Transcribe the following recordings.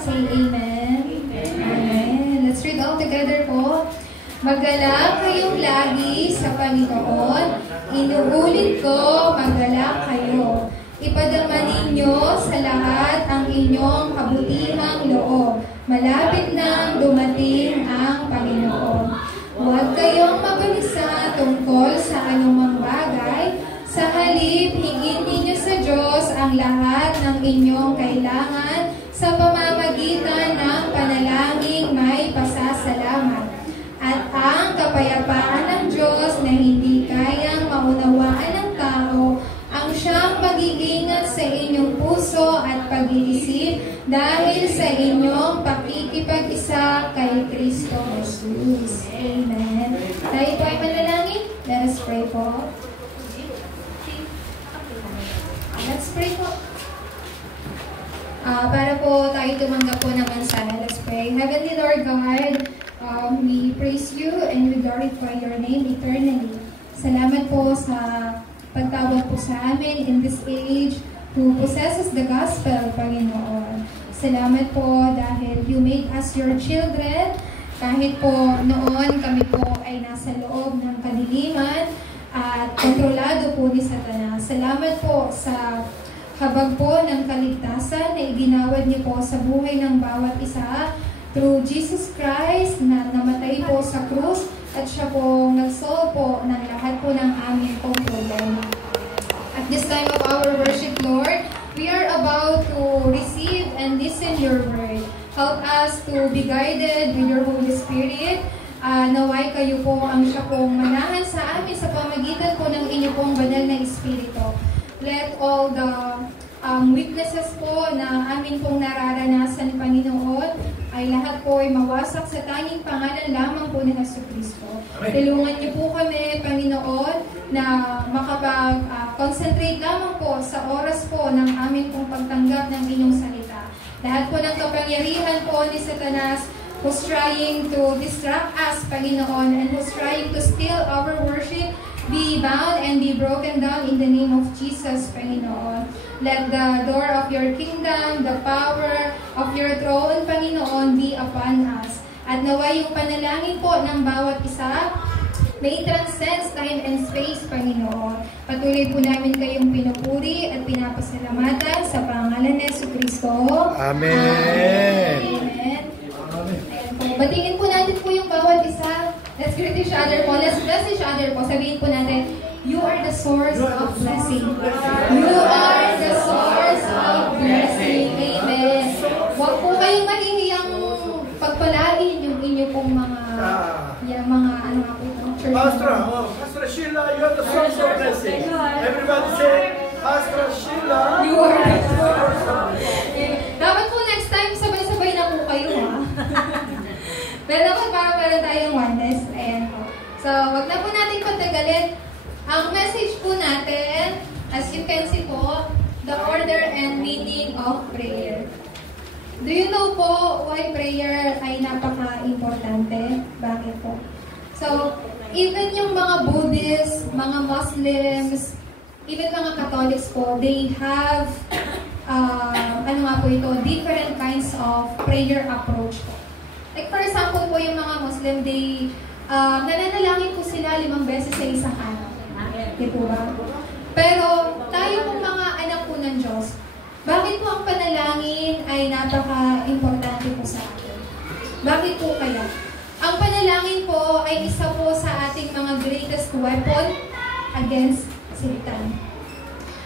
Say amen. Amen. Let's read all together po. Magalak kayong lagi sa Panginoon. Inuulit ko, magalak kayo. Ipadama ninyo sa lahat ang inyong kabutihang loob. Malapit nang dumating ang Panginoon. Huwag kayong mabalisa tungkol sa anumang bagay. Sa halip, hingin ninyo sa Diyos ang lahat ng inyong kailangan sa pamamagitan ng panalangin may pasasalamat. At ang kapayapaan ng Diyos na hindi kayang maunawaan ng tao ang siyang mag-iingat sa inyong puso at pag-iisip dahil sa inyong pakikipag-isa kay Kristo Jesus. Amen. Tayo po ay manalangin. Let us pray po. Let's pray po. Para po tayo tumanggap po ng mensahe. Let's pray. Heavenly Lord God, we praise you and we glorify your name eternally. Salamat po sa pagtawag po sa amin in this age who possesses the gospel, Panginoon. Salamat po dahil you made us your children. Kahit po noon kami po ay nasa loob ng kadiliman at kontrolado po ni Satanas. Salamat po sa habag po ng kaligtasan na iginawad niyo po sa buhay ng bawat isa through Jesus Christ na namatay po sa krus at siya po nag-solve po ng lahat po ng aming pong problema. At this time of our worship, Lord, we are about to receive and listen your word. Help us to be guided with your Holy Spirit. Naway kayo po ang siya pong manahan sa amin sa pamagitan po ng inyo pong banal na Espiritu. Let all the weaknesses po na amin pong nararanasan, Panginoon, ay lahat po ay mawasak sa tanging pangalan lamang po ni Jesucristo. Tulungan niyo po kami, Panginoon, na makapag-concentrate lamang po sa oras po ng amin pong pagtanggap ng inyong salita. Lahat po ng kapangyarihan po ni Satanas who's trying to distract us, Panginoon, and who's trying to steal our worship, be bound and be broken down in the name of Jesus, Panginoon. Let the door of your kingdom, the power of your throne, Panginoon, be upon us. At naway yung panalangin po ng bawat isa, may transcends time and space, Panginoon. Patuloy po namin kayong pinupuri at pinapasalamatan sa pangalan ni Jesucristo. Amen. Amen. Ayan po. Batingin po natin po yung bawat isa. Let's greet each other po. Let's bless each other po. Sabihin po natin, you are the source of blessing. You are the source of blessing. Amen. Huwag po kayong mahihiyang pagpalain yung inyo pong mga ano nga po ito, church. Pastor Sheila, you are the source of blessing. Everybody say, Pastor Sheila, you are the source of blessing. Dapat po next time, sabay-sabay na po kayo, ha? Pero dapat para meron tayong oneness. Ayan po. So, wag na po natin patagalin. Ang message po natin, as you can see po, the order and meaning of prayer. Do you know po why prayer ay napaka-importante? Bakit po? So, even yung mga Buddhists, mga Muslims, even mga Catholics po, they have, different kinds of prayer approach po. Like for example po, yung mga Muslim, they nananalangin po sila 5 beses sa isang araw. Di po ba? Pero tayo pong mga anak po ng Diyos, bakit po ang panalangin ay napaka-importante po sa atin? Bakit po kaya? Ang panalangin po ay isa po sa ating mga greatest weapon against Satan.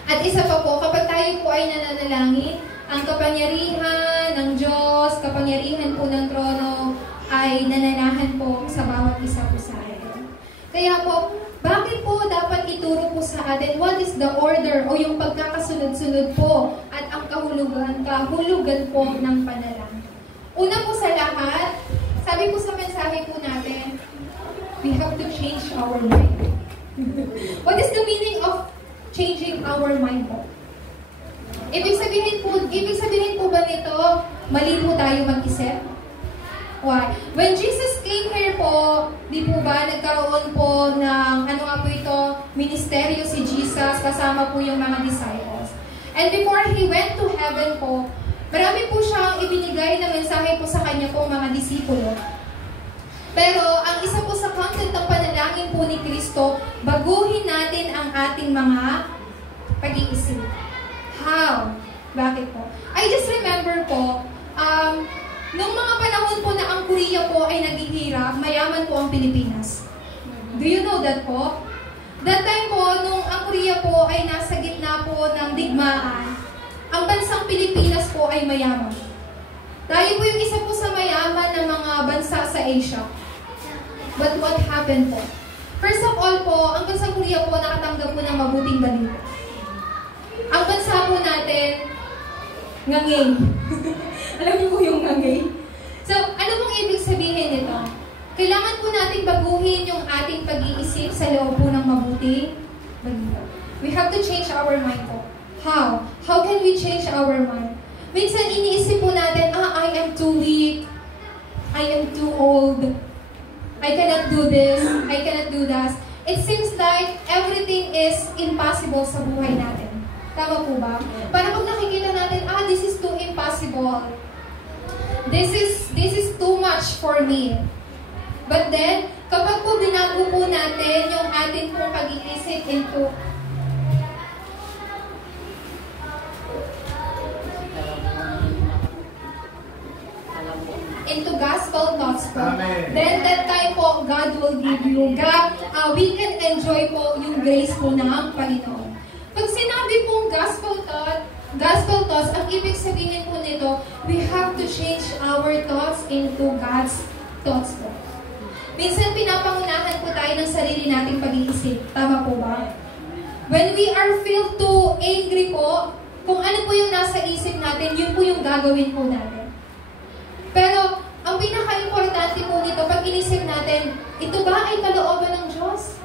At isa pa po, kapag tayo po ay nananalangin, ang kapangyarihan ng Diyos, kapangyarihan po ng trono, ay nananahan po sa bawat isa po sa atin. Kaya po, bakit po dapat ituro po sa atin what is the order o yung pagkakasunod-sunod po at ang kahulugan po ng panalangin? Una po sa lahat, sabi po sa mensahe po natin, we have to change our mind. What is the meaning of changing our mind po? Ibig sabihin po ba nito, mali po tayo mag-isip? Why? When Jesus came here po, di po ba nagkaroon po ng, ministeryo si Jesus, kasama po yung mga disciples. And before He went to heaven po, marami po siyang ibinigay na pong mga disipulo. Pero ang isa po sa content ng panalangin po ni Kristo, baguhin natin ang ating mga pag-iisip. How? Bakit po? I just remember po, nung mga panahon po na ang Korea po ay naghihirap, mayaman po ang Pilipinas. Do you know that po? That time po, nung ang Korea po ay nasa gitna po ng digmaan, ang bansang Pilipinas po ay mayaman. Tayo po yung isa po sa mayaman ng mga bansa sa Asia. But what happened po? First of all po, ang bansang Korea po nakatanggap po ng mabuting balita. Ang bansa po natin, ngangay. Alam niyo po yung ngangay? So, ano pong ibig sabihin nito? Kailangan po natin baguhin yung ating pag-iisip sa loob po ng mabuting balita. We have to change our mind po. How? How can we change our mind? Minsan iniisip po natin, I am too weak. I am too old. I cannot do this. I cannot do that. It seems like everything is impossible sa buhay natin. Tama po ba? Para pag nakikita natin, this is too impossible. This is too much for me. But then, kapag po binago po natin yung ating pong pag-iisip into gospel thoughts po. Amen. Then that time po, God will give you. We can enjoy po yung grace po ng Panginoon. Pag sinabi pong gospel thoughts, ang ibig sabihin po nito, we have to change our thoughts into God's thoughts po. Minsan pinapangunahan po tayo ng sarili nating pag-iisip. Tama po ba? When we are feel too angry po, kung ano po yung nasa isip natin, yun po yung gagawin po natin. Pero, ang pinaka-importante po nito, pag inisip natin, ito ba ay kalooban ng Diyos?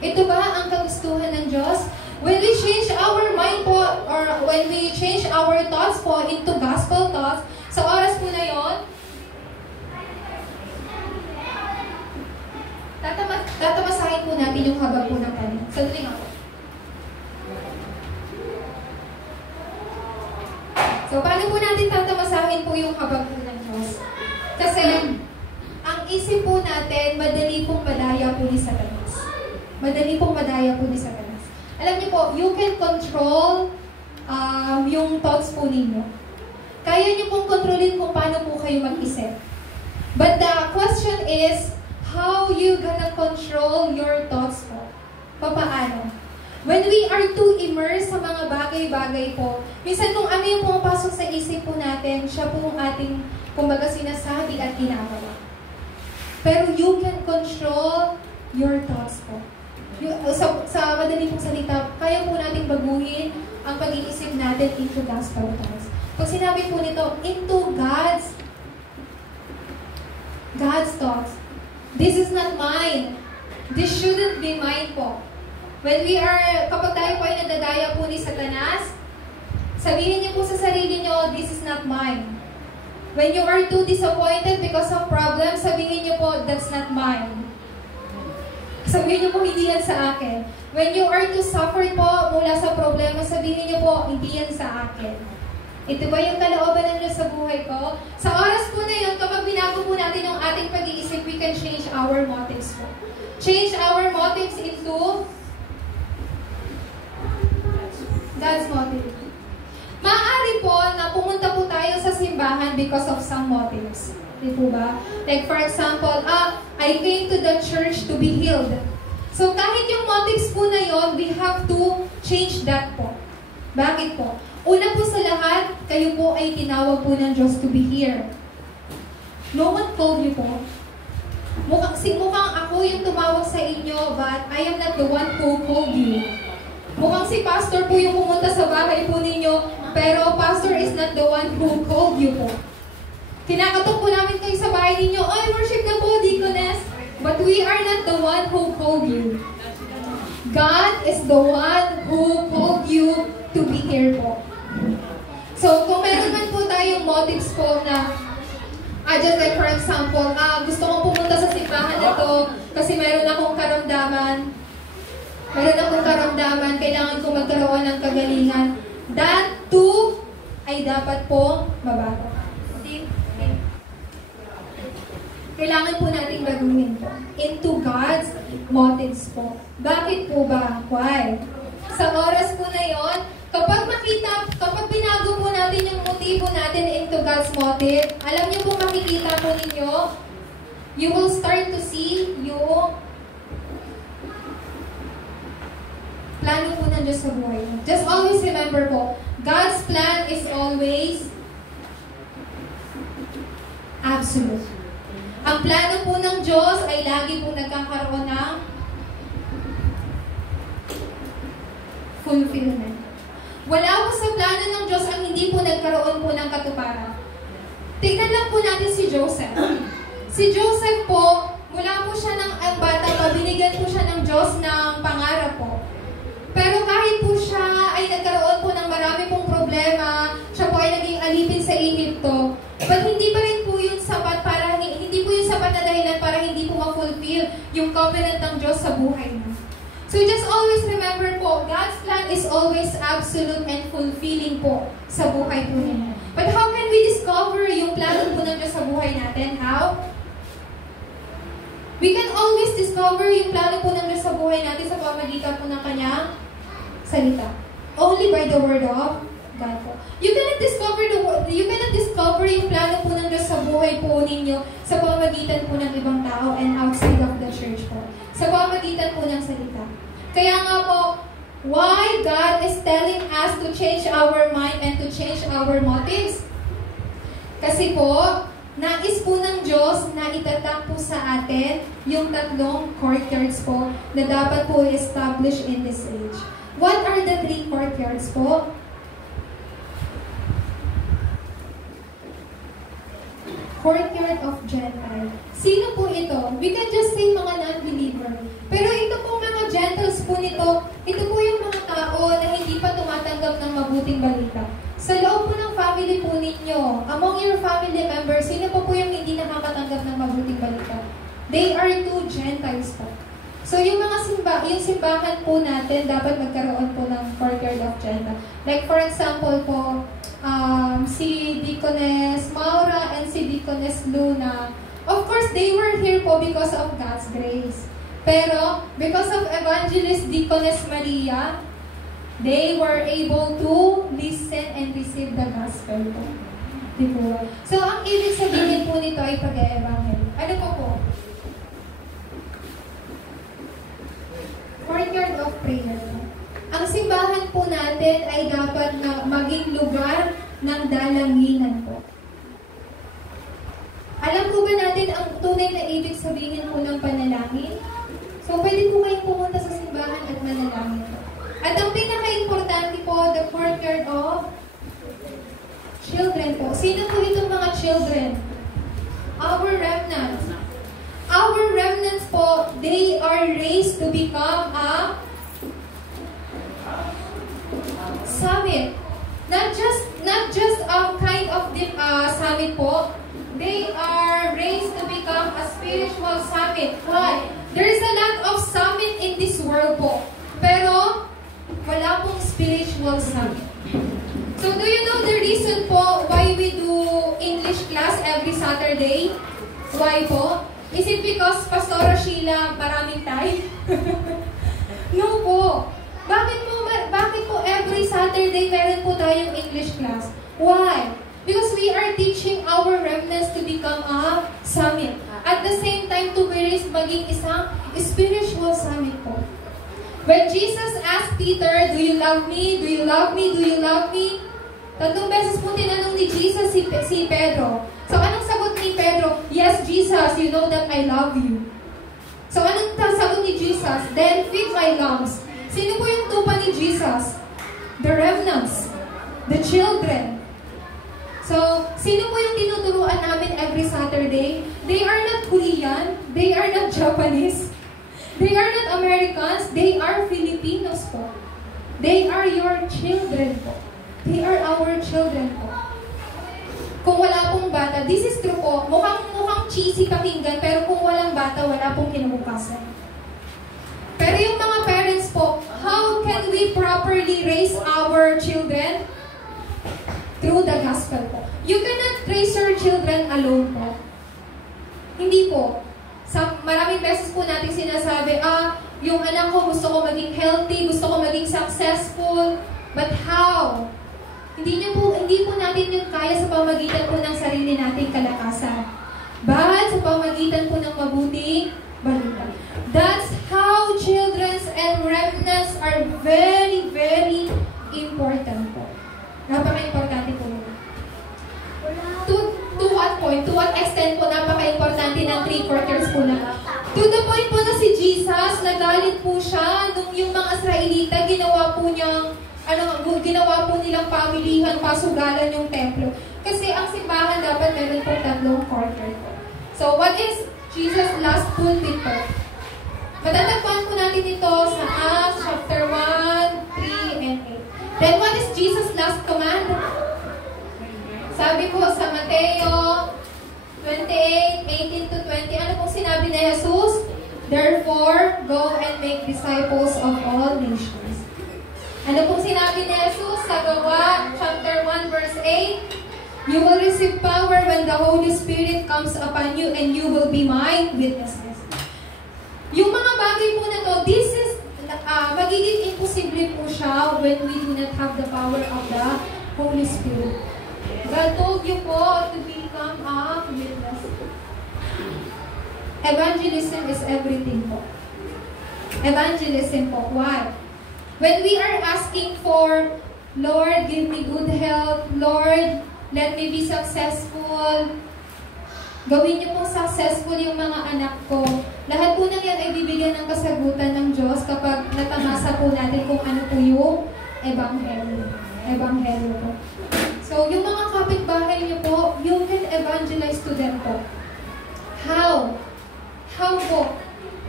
Ito ba ang kagustuhan ng Diyos? When we change our mind po, or when we change our thoughts po into gospel thoughts, sa oras po na yon, tatamasahin po natin yung habag po ng kanin. Sandali nga po. So, paano po natin tatamasahin po yung habag po ng Diyos? Kasi, ang isip po natin, madali pong madaya po ni Satanas. Madali pong madaya po ni Satanas. Alam niyo po, you can control yung thoughts po ninyo. Kaya niyo pong kontrolin kung paano po kayo mag-isip. But the question is, how you gonna control your thoughts po? Papaano? When we are too immersed sa mga bagay-bagay po, minsan kung ano yung pumapasok sa isip po natin, siya po ang ating, kumbaga, sinasabi at ginagawa. Pero you can control your thoughts po. Sa madaling pong salita, kaya po natin baguhin ang pag-iisip natin into gospel thoughts. Pag sinabi po nito, into God's thoughts. This is not mine. This shouldn't be mine po. Kapag tayo po ay nadadaya po ni Satanas, sabihin niyo po sa sarili niyo, this is not mine. When you are too disappointed because of problems, sabihin niyo po, that's not mine. Sabihin niyo po, hindi yan sa akin. When you are too suffered po mula sa problema, sabihin niyo po, hindi yan sa akin. Ito ba yung kalooban ng Diyos sa buhay ko? Sa oras po na yun, kapag binago po natin ang ating pag-iisip, we can change our motives po. Change our motives into God's motive. Maaari po na pumunta po tayo sa simbahan because of some motives. Di po ba? Like for example, I came to the church to be healed. So kahit yung motives po na yon, we have to change that po. Bakit po? Una po sa lahat, kayo po ay tinawag po ng Diyos to be here. No one called you po. Mukhang ako yung tumawag sa inyo, but I am not the one who called you. Mukhang si pastor po yung pumunta sa bahay po ninyo, pero pastor is not the one who called you po. Kinakatok po namin kayo sa bahay ninyo, worship na po, deaconess. But we are not the one who called you. God is the one who called you to be here po. So, kung meron man po tayong motives po na, just like for example, gusto kong pumunta sa simbahan na to kasi meron akong karamdaman, kailangan kong magkaroon ng kagalingan. That too ay dapat po mabago. kailangan po nating baguhin po into God's motives po. Bakit po ba? Why? Sa oras po na yon, kapag binago po natin yung motibo natin into God's motive, alam niyo po makikita po ninyo, you will start to see yung plano po ng Diyos sa buhay. Just always remember po, God's plan is always absolute. Ang plano po ng Diyos ay lagi po nagkakaroon ng fulfillment. Wala po sa plano ng Diyos ang hindi po nagkaroon po ng katuparan. Tingnan lang po natin si Joseph. Si Joseph po, mula po siya ng bata pa, binigyan po siya ng Diyos ng pangarap po. Pero kahit po siya ay nagkaroon po ng marami pong problema, siya po ay naging alipin sa Egypto, but hindi pa rin po yun sapat para, hindi po yun sapat na dahilan para hindi po ma-fulfill yung covenant ng Diyos sa buhay niya. So just always remember po, God's plan is always absolute and fulfilling po sa buhay po niya. But how can we discover yung plano po ng Diyos sa buhay natin? How? We can always discover yung plano po ng Diyos sa buhay natin sa pamamagitan po ng Kanyang salita. Only by the Word of God po. You cannot discover yung plano po ng Diyos sa buhay po ninyo sa pamamagitan po ng ibang tao and outside of the church po. Sa pamamagitan po ng salita. Kaya nga po, why God is telling us to change our mind and to change our motives? Kasi po, nais po ng Diyos na itatak po sa atin yung tatlong courtyards po na dapat po i-establish in this age. What are the 3 courtyards po? Courtyard of Gentile. Sino po ito? We can just say mga non-believer. Pero ito po mga Gentiles po nito, ito po yung mga tao na hindi pa tumatanggap ng mabuting balita. Sa loob po ng family po ninyo, among your family members, sino po yung hindi nakakatanggap ng mabuting balita? They are 2 Gentiles po. So yung mga yung simbahan po natin, dapat magkaroon po ng courtyard of Gentile. Like for example po, si Deaconess Maura and si Deaconess Luna, of course, they were here po because of God's grace. Pero, because of Evangelist Deaconess Maria, they were able to listen and receive the gospel po. Diba? So, ang ibig sabihin po nito ay pag-e-evangel. Ano po? Courtyard of prayer. Ang simbahan po natin ay dapat na maging lugar ng dalanginan po. Alam po ba natin ang tunay na ibig sabihin po ng panalangin? So, pwede po kayong pumunta sa simbahan at manalangin po. At ang pinaka-importante po, the courtyard of children po. Sino po itong mga children? Our remnants. Our remnants po, they are raised to become a summit. Not just a kind of summit po. They are raised to become a spiritual summit. Why? There is a lot of summit in this world po. Pero, wala pong spiritual summit. So, do you know the reason po why we do English class every Saturday? Why po? Is it because Pastora Sheila maraming time? No po. Bakit po every Saturday meron po tayong English class? Why? Because we are teaching our remnants to become a summit. At the same time, to be raised maging isang spiritual summit po. When Jesus asked Peter, "Do you love me? Do you love me? Do you love me?" 3 beses po tinanong ni Jesus si Pedro. So, anong sagot ni Pedro? "Yes, Jesus, you know that I love you." So, anong sagot ni Jesus? "Then feed my lambs." Sino po yung tupa ni Jesus? The remnants. The children. So, sino po yung tinuturuan namin every Saturday? They are not Korean. They are not Japanese. They are not Americans. They are Filipinos po. They are your children po. They are our children po. Kung wala pong bata, this is true po, mukhang cheesy pakinggan, pero kung walang bata, wala pong kinabukasan. Pero yung mga parents po, how can we properly raise our children? Through the gospel po. You cannot raise your children alone po. Hindi po. Maraming beses po natin sinasabi, yung anak ko gusto ko maging healthy, gusto ko maging successful, but how? Hindi po natin yun kaya sa pamagitan po ng sarili nating kalakasan. But sa pamagitan po ng mabuting balita. That's how children's and remnants are very, very important po. Napaka-importante po yun. To what point? To what extent po napaka-importante ng 3/4 po na? To the point po na si Jesus, nagalit po siya nung yung mga Israelita, ginawa po nilang pamilihan, pasugalan yung templo. Kasi ang simbahan dapat meron po 3 quarter po. So, what is Jesus' last pulpit po? Matatagpuan po natin ito sa Acts chapter 1, 3, and 8. Then, what is Jesus' last command? Sabi po sa Mateo 28, 18 to 20, ano pong sinabi ni Jesus? Therefore, go and make disciples of all nations. Ano pong sinabi ni Jesus sa Gawa, chapter 1, verse 8? You will receive power when the Holy Spirit comes upon you and you will be my witnesses. Yung mga bagay po na to, this is, magiging imposible po siya when we do not have the power of the Holy Spirit. God told you po to become a witness. Evangelism is everything po. Evangelism po. Why? When we are asking for, Lord, give me good health, Lord, let me be successful, gawin niyo po successful yung mga anak ko. Lahat po ng yan ay bibigyan ng kasagutan ng Diyos kapag natamasa po natin kung ano po yung Ebanghelyo. Ebanghelyo po. So, yung mga kapitbahay niyo po, you can evangelize to them po. How? How po?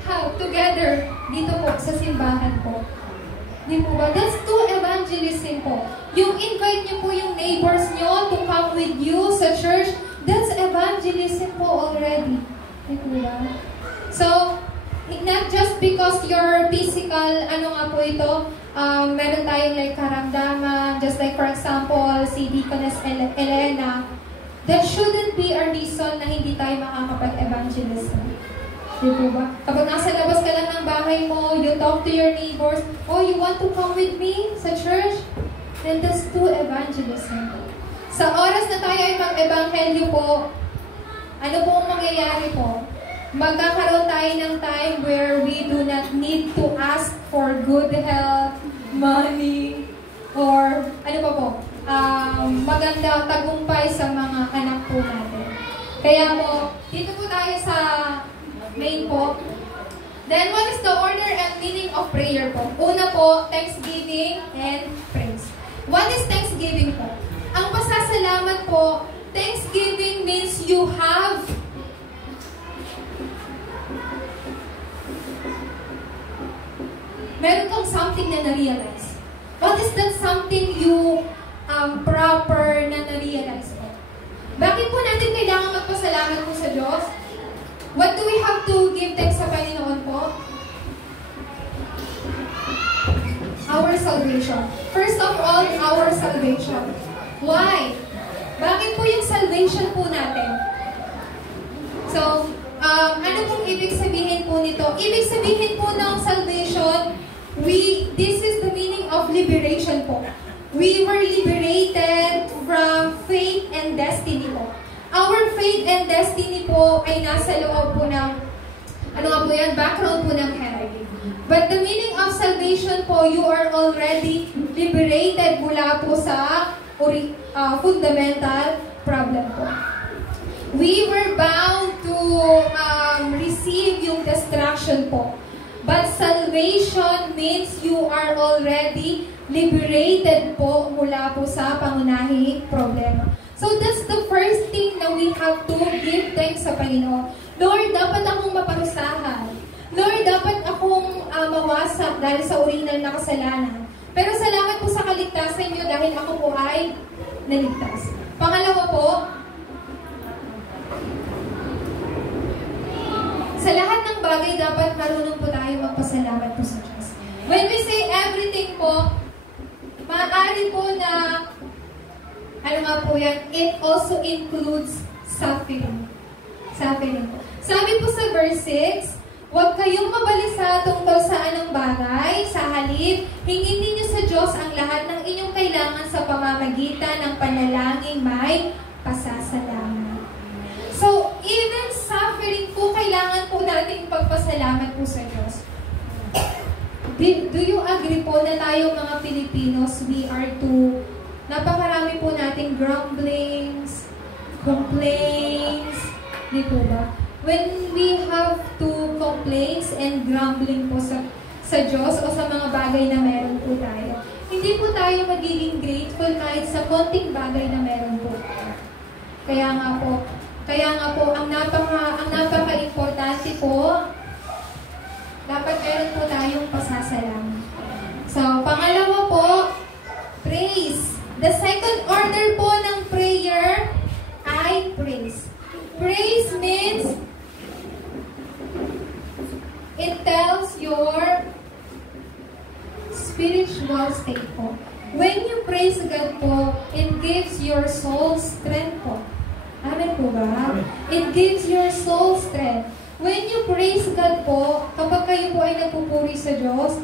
How? Together, dito po, sa simbahan po. Di po ba? That's true evangelism po. Yung invite niyo po yung neighbors niyo to come with you sa church, that's evangelism po already. Di po ba? So, not just because your physical, ano nga po ito, meron tayong like karamdaman, just like for example, si Deaconess Elena, that shouldn't be a reason na hindi tayo makakapag-evangelism. Di po ba? Kapag nasa labas ka lang ng bahay mo, you talk to your neighbors, oh, you want to come with me sa church? Then that's true evangelism. Sa oras na tayo ay mag-ebanghelyo po, ano po ang mangyayari po? Magkakaroon tayo ng time where we do not need to ask for good health, money, or ano pa po, maganda tagumpay sa mga anak po natin. Kaya po, dito po tayo sa main po. Then, what is the order and meaning of prayer po? Una po, thanksgiving and praise. What is thanksgiving po? Ang pasasalamat po, thanksgiving means you have meron kang something na na-realize. What is that something you proper na na-realize po? Bakit po natin kailangan magpasalamat po sa Diyos? What do we have to give thanks sa Panginoon po? Our salvation. First of all, our salvation. Why? Bakit po yung salvation po natin? So, ano pong ibig sabihin po nito? Ibig sabihin po ng salvation, this is the meaning of liberation po. We were liberated from fate and destiny po. Our fate and destiny po ay nasa loob po ng, ano nga po yan, background po ng hell. But the meaning of salvation po, you are already liberated mula po sa fundamental problem po. We were bound to receive yung destruction po. But salvation means you are already liberated po mula po sa pangunahing problema. So that's the first thing na we have to give thanks sa Panginoon. Lord, dapat akong maparusahan. Lord, dapat akong mawasak dahil sa original na kasalanan. Pero salamat po sa kaligtasan niyo dahil ako po ay naligtas. Pangalawa po, sa lahat ng bagay, dapat marunong po tayo magpasalamat po sa Diyos. When we say everything po, maaari po na, ano nga po yan, it also includes suffering. suffering po. Sabi po sa verse 6, huwag kayong mabalisa tungkol sa anong bagay, sa halip, hingin ninyo sa Diyos ang lahat ng inyong kailangan sa pamamagitan ng panalangin may pasasalamat. So, even suffering po, kailangan po natin pagpasalamat po sa Diyos. Do you agree po na tayo mga Pilipinos, we are to, napakarami po nating grumblings, complaints, di po ba? When we have to complaints and grumbling po sa Diyos o sa mga bagay na meron po tayo, hindi po tayo magiging grateful kahit sa konting bagay na meron po. Kaya nga po, ang napaka-importante po, dapat meron po tayong pasasalamat. So, pangalawa po, praise. The second order po ng prayer ay praise. Praise means it tells your spiritual state po. When you praise God po, it gives your soul strength po. Amen po ba? It gives your soul strength. When you praise God po, kapag kayo po ay nagpupuri sa Diyos,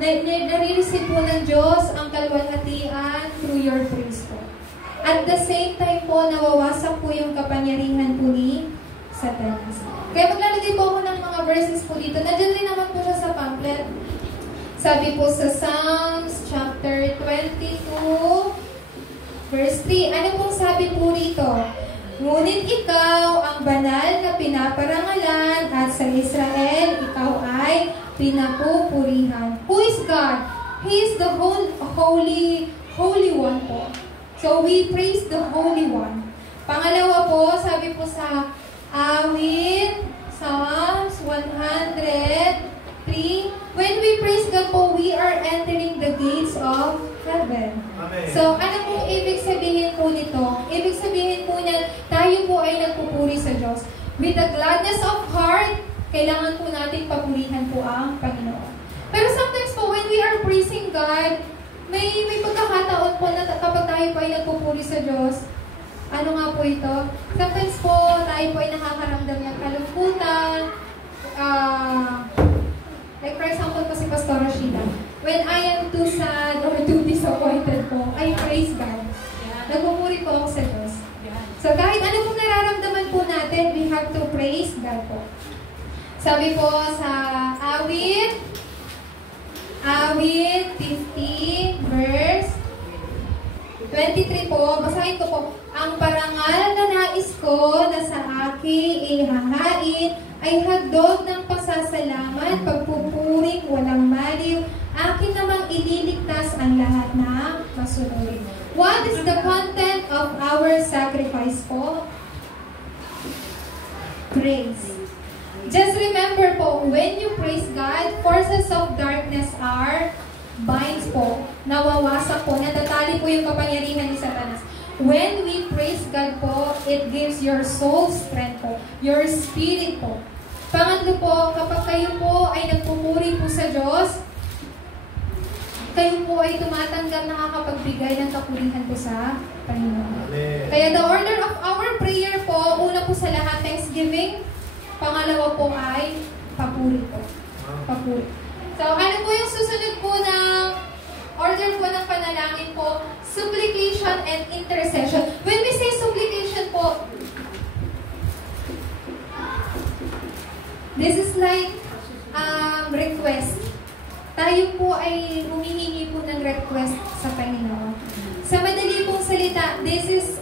nare-receive po ng Diyos ang kalwalhatian through your praise po. At the same time po, nawawasak po yung kapangyarihan po ni Satanas. Kaya maglalagay po ako ng mga verses po dito. Nandiyan din naman po siya sa pamphlet. Sabi po sa Psalms chapter 22, verse 3. Ano pong sabi po rito? Ngunit ikaw ang banal na pinaparangalan at sa Israel, ikaw ay pinapupurihan. Who is God? He is the Holy One po. So, we praise the Holy One. Pangalawa po, sabi po sa awit, Psalms 103, when we praise God po, we are entering the gates of heaven. Amen. So, ano po ibig sabihin po nito? Ibig sabihin po niya, tayo po ay nagpupuri sa Diyos. With the gladness of heart, kailangan po natin papurihan po ang Panginoon. Pero sometimes po, when we are praising God, may pagkakataon po na kapag tayo po ay nagpupuri sa Diyos, ano nga po ito? Sometimes po, tayo po ay nakakaramdam ng kalungkutan. Like for example po si Pastora Sheila. When I am too sad or too disappointed po, I praise God. Nagpupuri po ako sa Diyos. So kahit ano pong nararamdaman po natin, we have to praise God po. Sabi po sa awit 50, verse 23 po, basahin ko po. Ang parangal na nais ko na sa aking ihahain ay hagdog ng pasasalamat, pagpupuring walang maliw, akin namang ililigtas ang lahat na masunurin. What is the content of our sacrifice po? Praise. Just remember po, when you praise God, forces of darkness are binds po, nawawasak po, natatali po yung kapangyarihan ni Satanas. When we praise God po, it gives your soul strength po, your spirit po. Pangatlo po, kapag kayo po ay nagpupuri po sa Diyos, kayo po ay tumatanggap, nakakapagbigay ng kapurihan po sa Panginoon. Kaya the order of our prayer po, una po sa lahat, thanksgiving. Pangalawa po ay papuri po. Papuri. So, ano po yung susunod po ng order po ng panalangin po? Supplication and intercession. When we say supplication po, this is like request. Tayo po ay humihingi po ng request sa Panginoon. Sa madali pong salita, this is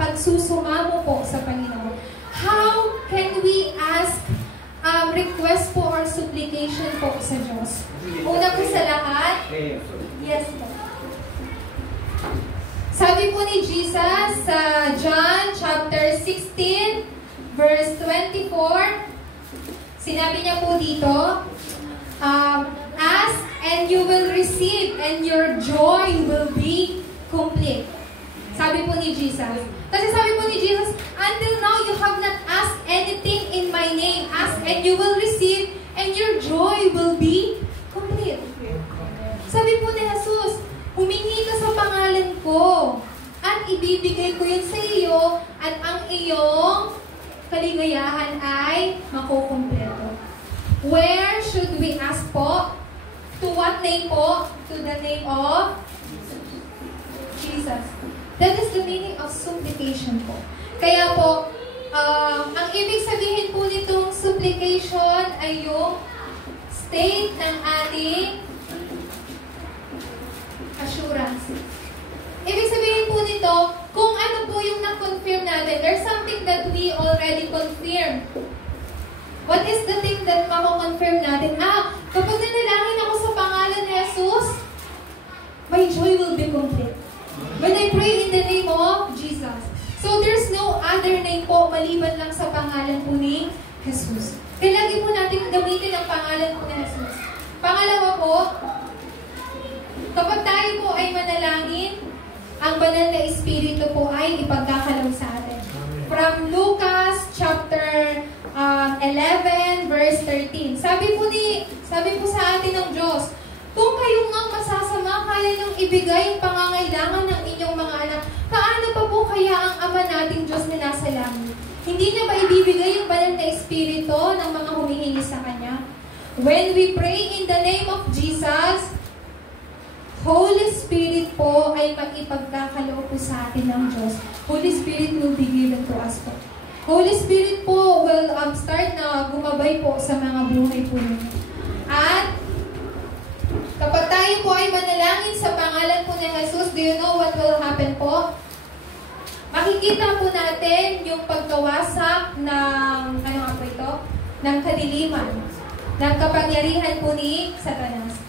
pagsusumamo po sa Panginoon. How can we ask request po or supplication po sa Diyos? Una po sa lahat, yes po. Sabi po ni Jesus sa John chapter 16, verse 24, sinabi niya po dito, ask and you will receive and your joy will be complete. Sabi po ni Jesus. Kasi sabi po ni Jesus, until now you have not asked anything in my name. Ask and you will receive and your joy will be complete. Sabi po ni Jesus, humingi ka sa pangalan ko at ibibigay ko yun sa iyo at ang iyong kaligayahan ay makukumpleto. Where should we ask po? To what name po? To the name of Jesus. That is the meaning of supplication po. Kaya po, ang ibig sabihin po nitong supplication ay yung state ng ating assurance. Ibig sabihin po nito, kung ano po yung na-confirm natin, there's something that we already confirmed. What is the thing that mako-confirm natin? Kapag nanalangin ako sa pangalan ni Jesus, my joy will be complete. When I pray in the name of Jesus. So there's no other name po maliban lang sa pangalan po ni Jesus. Kaya lagi po natin gamitin ang pangalan po ni Jesus. Pangalawa po, kapag tayo po ay manalangin, ang banal na Espiritu po ay ipagkakalaw sa atin. From Lucas chapter 11 verse 13. Sabi po sa atin ng Diyos, kung kayo nga masasama, kaya nang ibigay ang pangangailangan ng inyong mga anak, paano pa po kaya ang Ama nating Diyos na nasa langit? Hindi niya ba ibibigay yung banal na Espiritu ng mga humihingi sa Kanya? When we pray in the name of Jesus, Holy Spirit po ay mag-ipagkakaloob po sa atin ng Diyos. Holy Spirit will be given to us po. Holy Spirit po will start na gumabay po sa mga buhay po ninyo. At kapag tayo po ay manalangin sa pangalan po ni Jesus, do you know what will happen po? Makikita po natin yung pagkawasak ng, ng kadiliman, ng kapangyarihan po ni Satanas.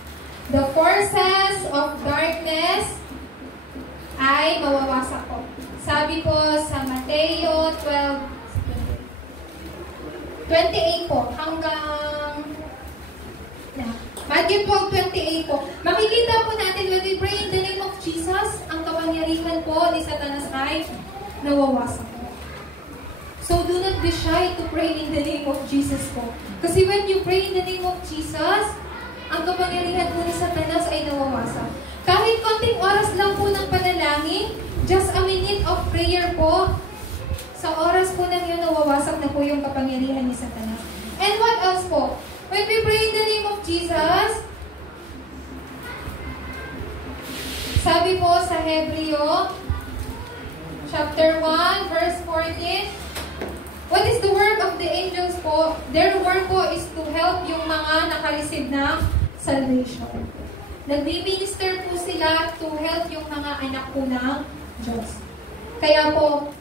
The forces of darkness ay mawawasak po. Sabi po sa Mateo 12:28 po hanggang Matthew 12:28 po. Makikita po natin when we pray in the name of Jesus, ang kapangyarihan po ni Satanas ay nawawasak po. So do not be shy to pray in the name of Jesus po. Kasi when you pray in the name of Jesus, ang kapangyarihan po ni Satanas ay nawawasak. Kahit konting oras lang po ng panalangin, just a minute of prayer po, sa oras po na yun, nawawasak na po yung kapangyarihan ni Satanas. And what else po? When we pray in the name of Jesus, sabi po sa Hebreo, chapter 1, verse 14, what is the work of the angels po? Their work po is to help yung mga nakareceive ng salvation. Nagmi-minister po sila to help yung mga anak po ng Diyos. Kaya po,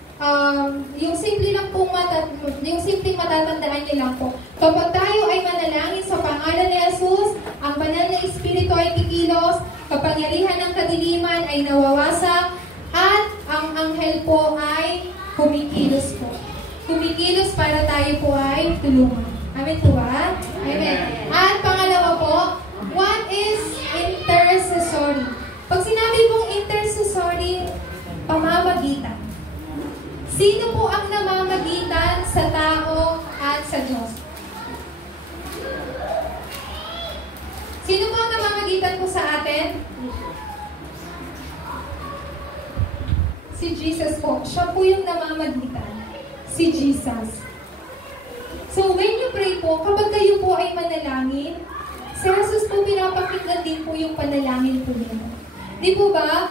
yung simple matatandaan niyo lang po, kapag tayo ay manalangin sa pangalan ni Jesus, ang banal na Espiritu ay kikilos, kapangyarihan ng kadiliman ay nawawasak, at ang anghel po ay kumikilos po. Kumikilos para tayo po ay tulungan. Amen po ba? Amen. At pangalawa po, what is intercessory? Pag sinabi pong intercessory, pamamagitan. Sino po ang namamagitan sa tao at sa Diyos? Sino po ang namamagitan po sa atin? Si Jesus po. Siya po yung namamagitan. Si Jesus. So when you pray po, kapag kayo po ay manalangin, si Jesus po pinapakinggan din po yung panalangin po niyo. Di po ba?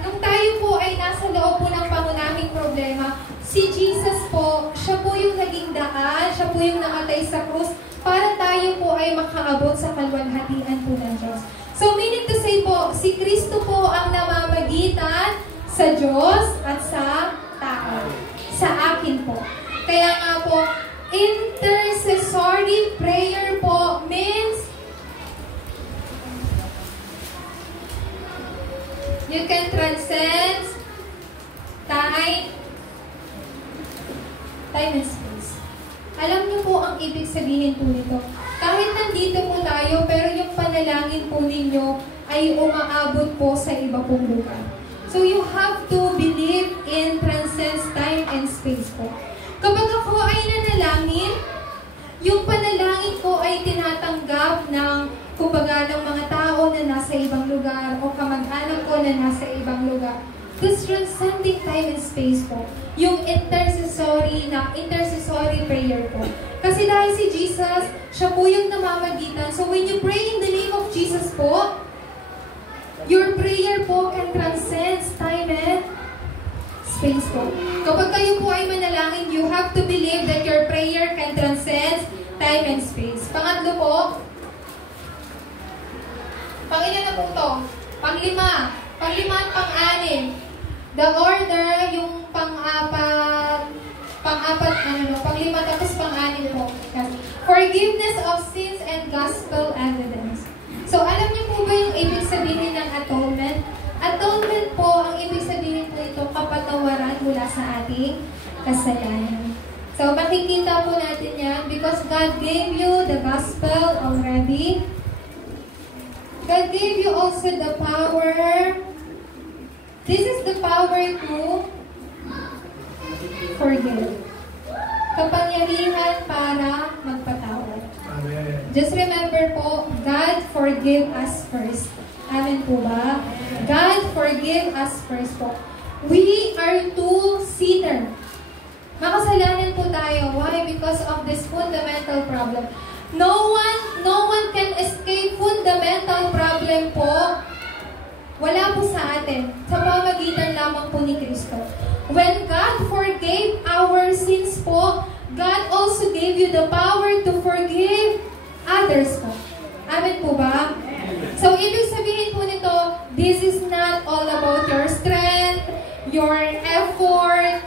Nung tayo po ay nasa loob po ng pangunahing problema, si Jesus po, siya po yung naging daan, siya po yung namatay sa krus, para tayo po ay makaabot sa kalwalhatian po ng Diyos. So meaning to say po, si Kristo po ang namamagitan sa Diyos at sa tao. Sa akin po. Kaya nga po, intercessory prayer po means you can transcend time and space. Alam niyo po ang ibig sabihin po nito. Kahit nandito po tayo, pero yung panalangin po ninyo ay umaabot po sa iba pong lugar. So you have to believe in transcends time and space po. Kapag ako ay nanalangin, yung panalangin ko ay tinatanggap ng kumbaga ng mga tao na nasa ibang lugar o kamag-anak ko na nasa ibang lugar. this transcending time and space po. Yung intercessory prayer po. Kasi dahil si Jesus, siya po yung namamagitan. So when you pray in the name of Jesus po, your prayer po can transcend time and space po. Kapag kayo po ay manalangin, you have to believe that your prayer can transcend time and space. Pangatlo po, pangilan na po ito? Panglima at pang-anim. The order, yung panglima tapos pang-anim po. Forgiveness of sins and gospel evidence. So, alam niyo po ba yung ibig sabihin ng atonement? Atonement po, ang ibig sabihin po ito, kapatawaran mula sa ating kasalanan. So, makikita po natin yan because God gave you the gospel already. God gave you also the power. This is the power to forgive. Kapangyarihan para magpatawad. Amen. Just remember po, God forgive us first. Amen po ba? God forgive us first po. We are two sinner. Makasalanan po tayo. Why? Because of this fundamental problem. No one can escape fundamental problem po. Wala po sa atin. Sa pamagitan lamang po ni Kristo. When God forgave our sins po, God also gave you the power to forgive others po. Amen po ba? So, ibig sabihin po nito, this is not all about your strength, your effort.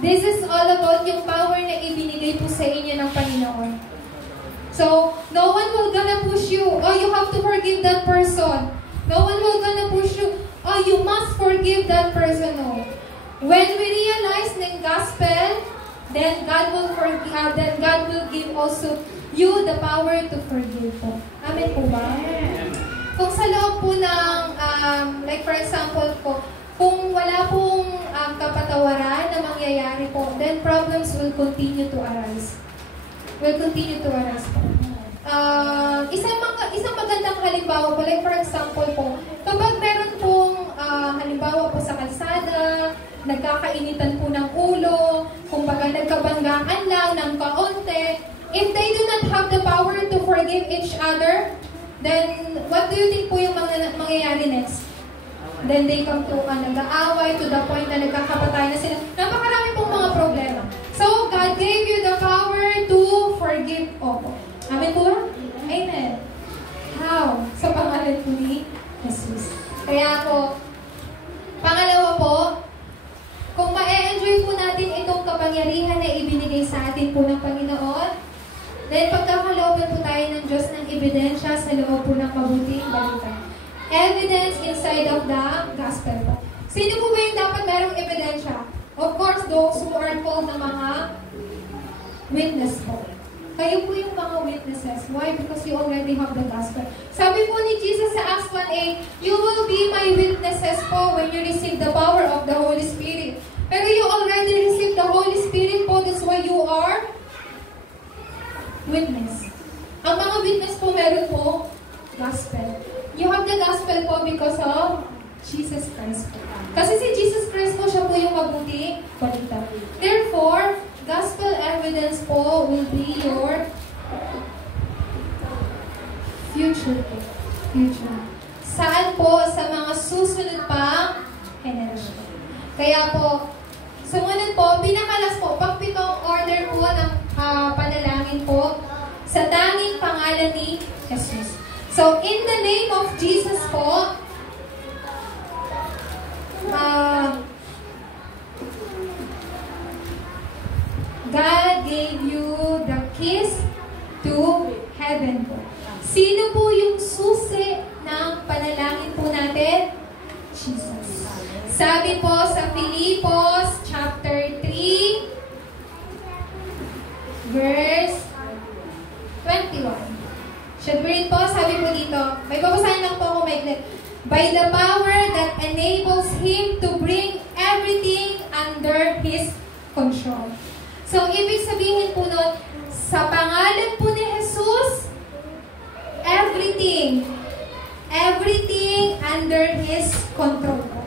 This is all about yung power na ibinigay po sa inyo ng Panginoon. So, no one will gonna push you, oh, you have to forgive that person. No one will gonna push you, oh, you must forgive that person. No. When we realize the gospel, then God will give also you the power to forgive po. Amen po ba? Kung sa loob po ng, like for example po, kung wala pong kapatawaran na mangyayari po, then problems will continue to arise. Isang magandang halimbawa po, like for example po, kapag meron pong halimbawa po sa kalsada, nagkakainitan po ng ulo, kumbaga nagkabanggaan lang ng kaunti, if they do not have the power to forgive each other, then what do you think po yung mangyayari next? Then they come to nag-aaway to the point na nagkakapatay na sila. Napakarami pong mga problema. So, God gave you the power to forgive all. Amen po? Amen. How? Sa pangalan po ni Jesus. Kaya po, pangalawa po, kung ma-enjoy po natin itong kapangyarihan na ibinigay sa atin po ng Panginoon, then pagkakalooban po tayo ng Diyos ng ebidensya sa loob po ng mabuting balita. Evidence inside of the gospel po. Sino po ba yung dapat merong ebidensya? Of course, those who are called na mga witness po. Kayo po yung mga witnesses. Why? Because you already have the gospel. Sabi po ni Jesus sa Acts 1:8, you will be my witnesses po when you receive the power of the Holy Spirit. Pero you already received the Holy Spirit po, that's why you are witness. Ang mga witness po meron po gospel. You have the gospel po because of Jesus Christ po. Kasi si Jesus Christ po, siya po yung mabuting balita. Therefore, gospel evidence po will be your future po. Future. Saan po? Sa mga susunod pang generation. Kaya po, sumunod po, pinakalas po, pagpitong order po ng panalangin po sa tanging pangalan ni Jesus. So, in the name of Jesus po, God gave you the keys to heaven po. Sino po yung susi ng panalangin po natin? Jesus. Sabi po sa Filipos chapter 3, verse 21. Should we read po? Sabi po dito, may babasahin lang po ako maiglit. By the power that enables Him to bring everything under His control. So, ibig sabihin po nun, sa pangalan po ni Jesus, everything under His control po.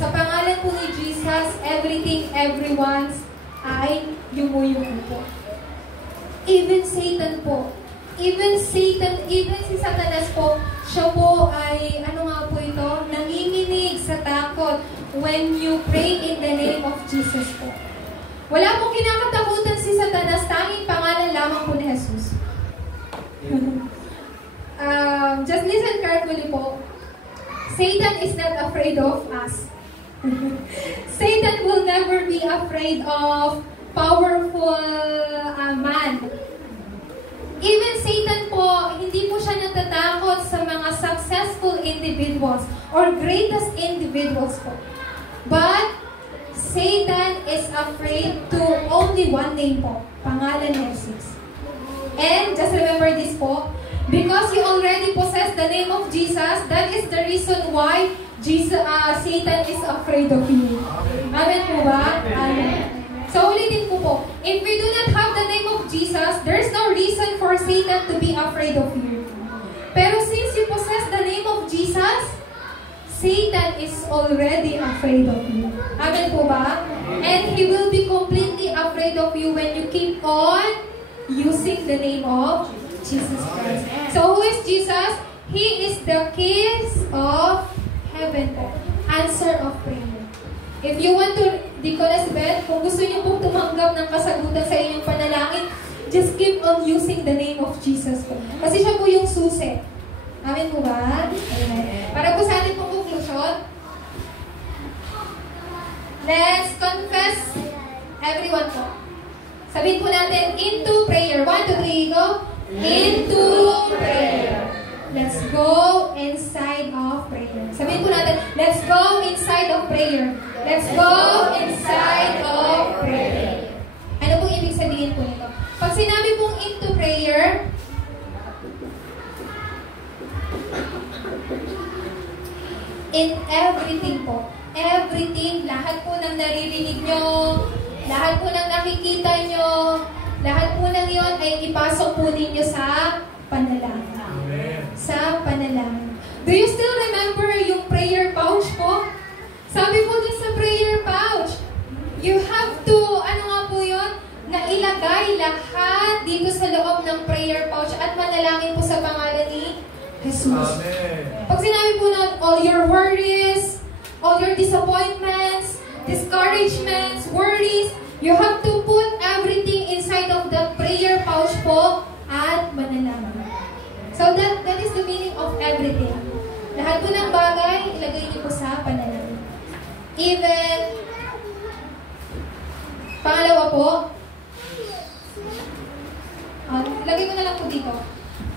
Sa pangalan po ni Jesus, everything, everyone's ay yumuyuko po. Even Satan po. Even Satan, even si Satanas po, siya po ay, ano nga po ito? Nanginginig sa takot when you pray in the name of Jesus po. Wala pong kinakatakutan si Satanas, tanging pangalan lamang po ni Jesus. Just listen carefully po. Satan is not afraid of us. Satan will never be afraid of powerful man. Even Satan po, hindi po siya natatakot sa mga successful individuals or greatest individuals po. But Satan is afraid to only one name po, pangalan ni Jesus. And just remember this po, because you already possess the name of Jesus, that is the reason why Satan is afraid of you. Amen po ba? Amen. So ulitin ko po, if we do not have the name of Jesus, there's no reason for Satan to be afraid of you. Pero since you possess the name of Jesus, Satan is already afraid of you. Amen po ba? And he will be completely afraid of you when you keep on using the name of Jesus Christ. So who is Jesus? He is the keys of heaven po. Answer of prayer. If you want to, Deaconess Beth, kung gusto niyo pong tumanggap ng kasagutan sa inyong panalangin, just keep on using the name of Jesus po. Kasi siya po yung susi. Amen po ba? Amen. Para po sa ating pong conclusion, let's confess everyone po. Sabihin po natin, into prayer. 1, 2, 3, go. Into prayer. Let's go inside of prayer. Sabihin po natin, let's go inside of prayer. Let's go inside of prayer. Ano pong ibig sabihin po nito? Pag sinabi pong into prayer, in everything po, everything, lahat po ng naririnig nyo, lahat po ng nakikita nyo, lahat po ng yon ay ipasok po ninyo sa panalangin. Sa panalangin. Do you still remember yung prayer pouch po? Sabi po dun sa prayer pouch, you have to, ano nga po yun? Na ilagay lahat dito sa loob ng prayer pouch at manalangin po sa pangalan ni Jesus. Amen. Pag sinabi po na all your worries, all your disappointments, discouragements, worries, you have to put everything inside of the prayer pouch po at manalangin. So that is the meaning of everything. Lahat po ng bagay, ilagay niyo po sa panalangin. Even, pangalawa po, lagay ko na lang po dito.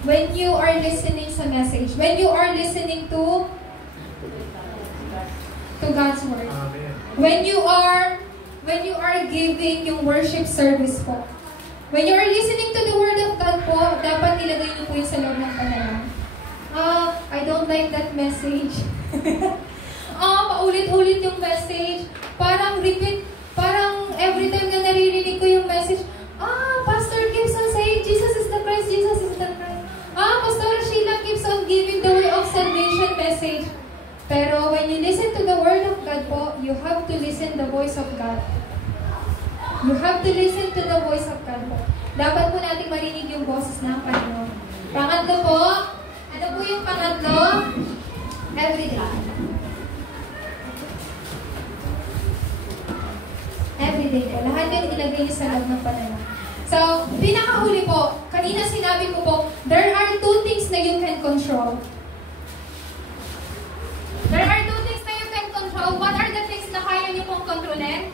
When you are listening sa message, when you are listening to God's Word, when you are giving yung worship service po, when you are listening to the Word of God po, dapat ilagay niyo po yung sa loob ng panalangin. I don't like that message. Paulit-ulit yung message. Parang repeat, parang every time na naririnig ko yung message, Pastor keeps on saying, Jesus is the Christ, Jesus is the Christ. Pastor Sheila keeps on giving the way of salvation message. Pero when you listen to the Word of God po, you have to listen the voice of God. You have to listen to the voice of God po. Dapat po natin marinig yung boses ng Panginoon. Pangatlo po, ano po yung pangatlo? Everyday. Everyday po. Lahat yun ilagay niyo sa loob ng panalangin. So, pinakahuli po, kanina sinabi ko po, there are two things na you can control. There are two things na you can control. What are the things na kaya niyo pong kontrolin?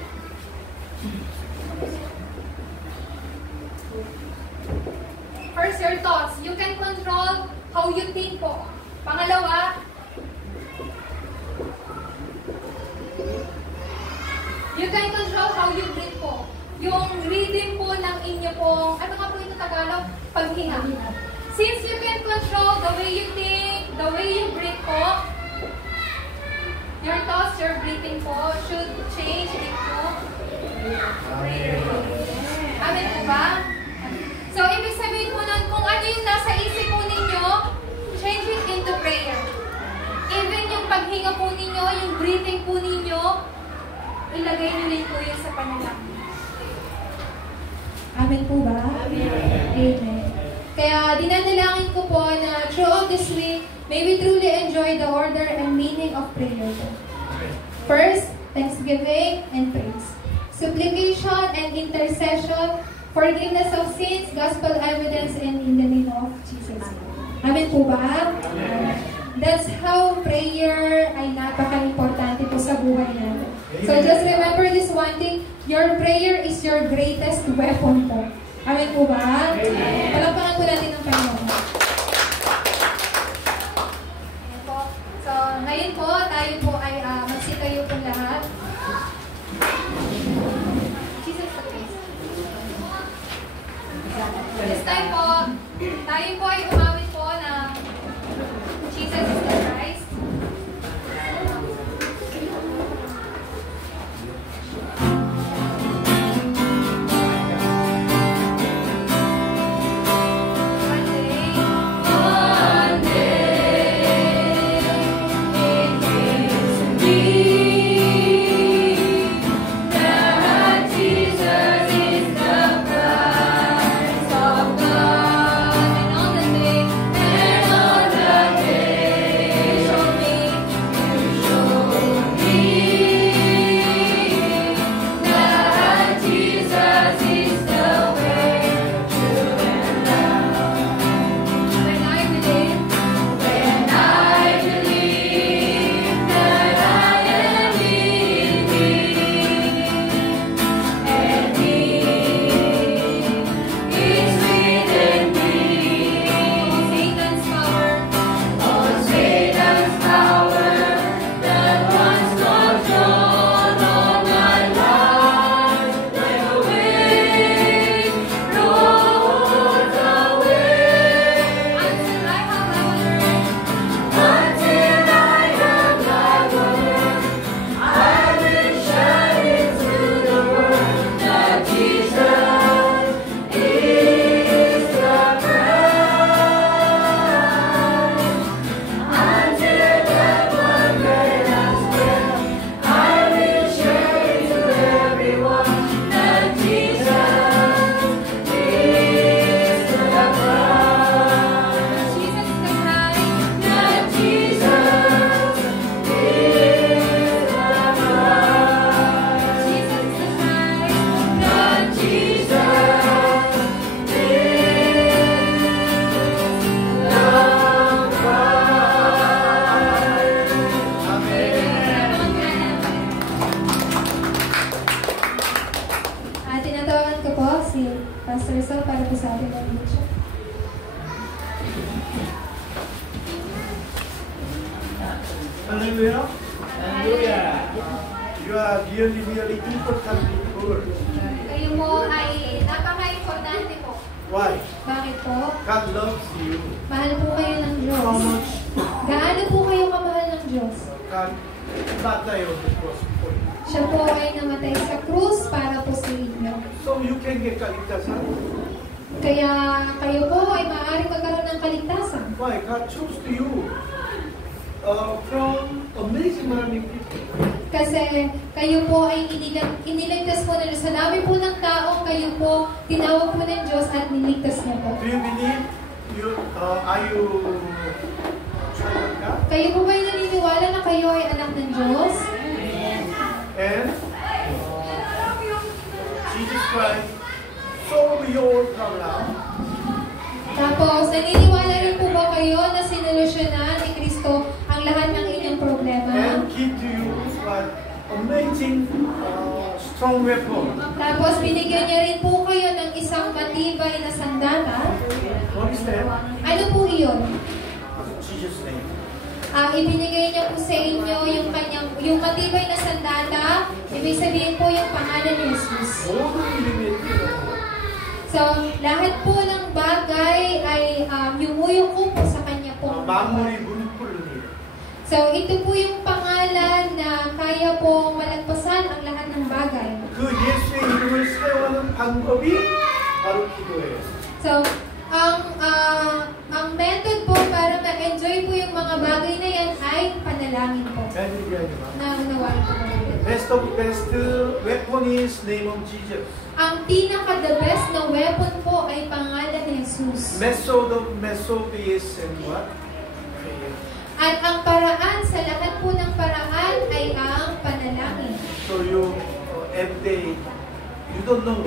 First, your thoughts. You can control how you think po. Pangalawa, you can control how you breathe po. Yung rhythm po ng inyo pong, ano nga po ito Tagalog? Paghinga. Since you can control the way you think, the way you breathe po, your thoughts, your breathing po should change into prayer. Amen po ba? So, ibig sabihin po nun, kung ano yung nasa isip po ninyo, change it into prayer. Even yung paghinga po ninyo, yung breathing po ninyo, ilagay niyo rin po yun sa panalangin. Amen po ba? Amen. Kaya dinanalangin ko po na throughout this week, may we truly enjoy the order and meaning of prayer. First, thanksgiving and praise. Supplication and intercession, forgiveness of sins, gospel evidence, and in the name of Jesus. Amen po ba? That's how prayer ay napaka-importante po sa buhay natin. So just remember this one thing, your prayer is your greatest weapon po. Amen po ba? Palakpakan po natin ang Panginoon. Ayan po. So, ngayon po, tayo po ay magsitayo po lahat. Jesus Christ. This time po, tayo po ay umawit po ng Jesus is the Christ. Hallelujah. Hallelujah. You are really, really important people. Kayo mo ay napaka-importante po. Why? Bakit po? God loves you. Mahal po kayo ng Diyos. How much? Gaano po kayo kamahal ng Diyos? God batay on the cross for you. Siya po ay namatay sa krus para po sa inyo. So you can get kaligtasan. Kaya kayo po ay maaaring magkaroon ng kaligtasan. Why? God chose to you from amazing many people. Kasi kayo po ay iniligtas po na sa dami po ng tao, kayo po tinawag po ng Diyos at niligtas niya po. Do you believe? Are you child of God? Kayo po ba ay naniniwala na kayo ay anak ng Diyos? And Jesus Christ solved your problem. Tapos, naniniwala rin po ba kayo na sinolusyonan ni Kristo ang lahat ng inyong problema? And give to you what amazing strong weapon. Tapos, binigyan niya rin po kayo ng isang matibay na sandata. What is that? Ano po iyon? Jesus' name. Ibinigay niya po sa inyo yung matibay na sandata. Ibig sabihin po yung pangalan ni Jesus. So, lahat po ng bagay ay yumuyuko po sa kanya po. So, ito po yung pangalan na kaya po malagpasan ang lahat ng bagay. So, ang method po para ma-enjoy po yung mga bagay na yan ay panalangin po. Naunawain po. best of best weapon is name of Jesus. Ang pinaka-the best na weapon po ay pangalan ni Jesus. Method of method is and what? Prayer. At ang paraan sa lahat po ng paraan ay ang panalangin. So you every day you don't know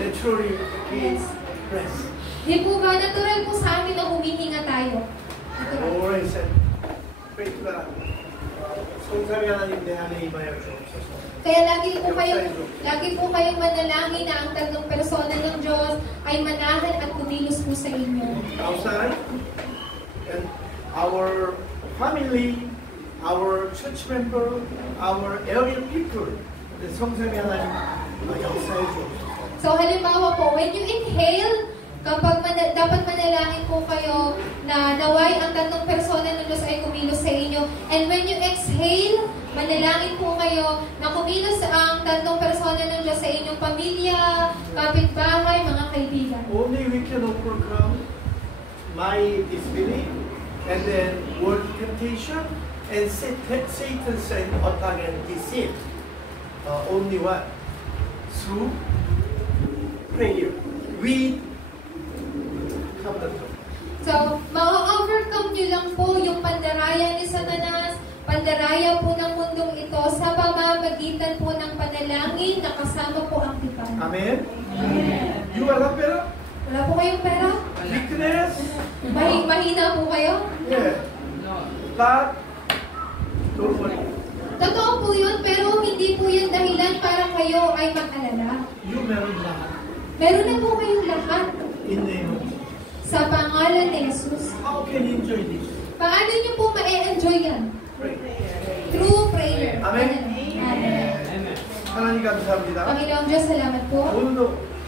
naturally is rest. Di po ba natural po sa amin na humihinga tayo? Natural. Always and pray to God. 성삼위 하나님 내 안에 임하여 주옵소서. Kaya lagi po kayong manalangin na ang tatlong persona ng Diyos ay manahan at kumilos po sa inyo. Outside and our family, our church member, our area people, the 성삼위 하나님 역사해 주옵소서. So halimbawa po, when you inhale, dapat manalangin po kayo na naway ang tatlong persona ng Diyos ay kumilos sa inyo. And when you exhale, manalangin po kayo na kumilos ang tatlong persona ng Diyos sa inyong pamilya, kapitbahay, mga kaibigan. Only we can overcome my disbelief and then world temptation and Satan's attack and deceit. Only what? Through prayer. We have the truth. So, ma-overcome nyo lang po yung pandaraya ni Satanas, pandaraya po ng mundong ito sa pamamagitan po ng panalangin na kasama po ang tipan. Amen? You are not better? Wala po kayong pera? Weakness? Mahina po kayo? Yeah. But, don't worry. Totoo po yun, pero hindi po yun dahilan para kayo ay mag-alala. You meron lahat. Meron na po kayong lahat In the name of Jesus. sa pangalan ni Jesus. How can you enjoy this? Paano nyo po ma-enjoy yan? Pray. Through prayer. Amen. Amen. 하나님 감사합니다. Panginoong Diyos, salamat po. 오늘도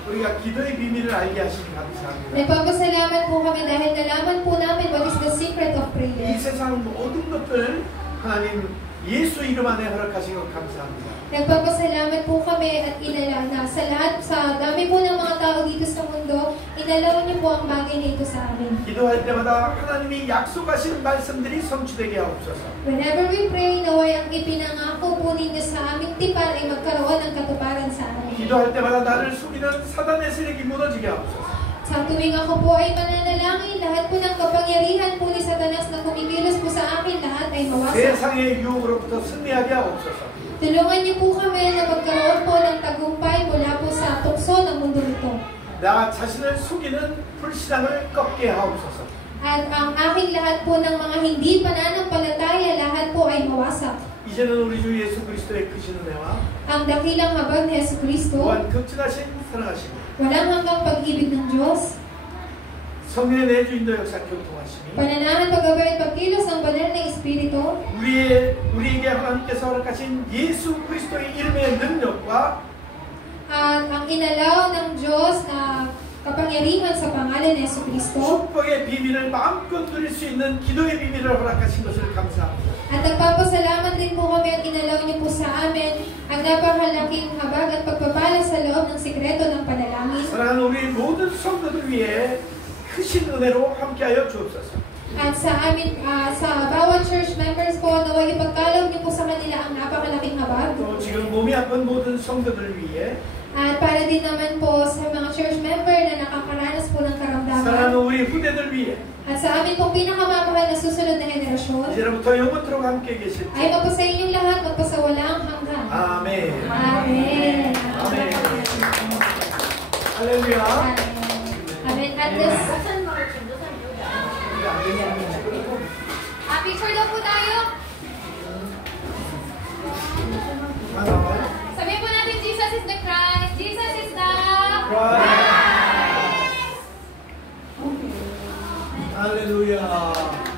우리가 기도의 비밀을 알게 하시니 감사합니다. Nagpapasalamat po kami dahil nalaman po namin what is the secret of 이 prayer. 세상 모든 것들 하나님 예수 이름 안에 허락하신 것 감사합니다. Nagpapasalamat po kami at inalala sa lahat, sa dami po ng mga tao dito sa mundo, inalaw niyo po ang bagay na ito sa amin. 기도할 때마다 하나님이 약속하신 말씀들이 성취되게 하옵소서. Whenever we pray, naway ang ipinangako po ninyo sa aming tipan ay magkaroon ng katuparan sa amin. 기도할 때마다 나를 속이는 사단의 세력이 무너지게 하옵소서. Sa tuwing ako po ay mananalangin, lahat po ng kapangyarihan po ni Satanas na kumikilos po sa akin, lahat ay mawasak. 세상의 유혹으로부터 승리하게 하옵소서. Tulungan niyo po kami na magkaroon po ng tagumpay mula po sa tukso ng mundo ito. 나 자신을 속이는 불신앙을 꺾게 하옵소서. At ang aking lahat po ng mga hindi pananampalataya, lahat po ay mawasak. 이제는 우리 주 예수 그리스도의 크신 은혜와 Ang dakilang habag ni Yesu Cristo, 무한 극진하신 사랑하심이 walang hanggang pag-ibig ng Diyos, 성령의 내주 인도 역사 교통하심이 pananahan, paggabay at pagkilos ng banal na Espiritu, 우리에게 하나님께서 허락하신 예수 그리스도의 이름의 능력과 at ang inalaw ng Diyos na kapangyarihan sa pangalan ni Yesu Cristo, 축복의 비밀을 마음껏 누릴 수 있는 기도의 비밀을 허락하신 것을 감사합니다. at nagpapasalamat din po kami at inalaw niyo po sa amin ang napakalaking habag at pagpapala sa loob ng sikreto ng panalangin. 사랑하는 우리 모든 성도들 위해 크신 은혜로 함께하여 주옵소서. At sa amin, sa bawat church members po, naway ipagkaloob niyo po sa kanila ang napakalaking habag. 또 지금 몸이 아픈 모든 성도들 위해 At para din naman po sa mga church member na nakakaranas po ng karamdaman. 사랑하는 우리 후대들 위해 At sa amin pong pinakamamahal na susunod na henerasyon, 이제부터 영원토록 함께 계실 ay magpasa inyong lahat, magpasa walang hanggan. 아멘. Amen. 아멘. 할렐루야. Amen. At this, picture daw po tayo. Sabihin po natin, Jesus is the Christ. Jesus is the Christ. 할렐루야.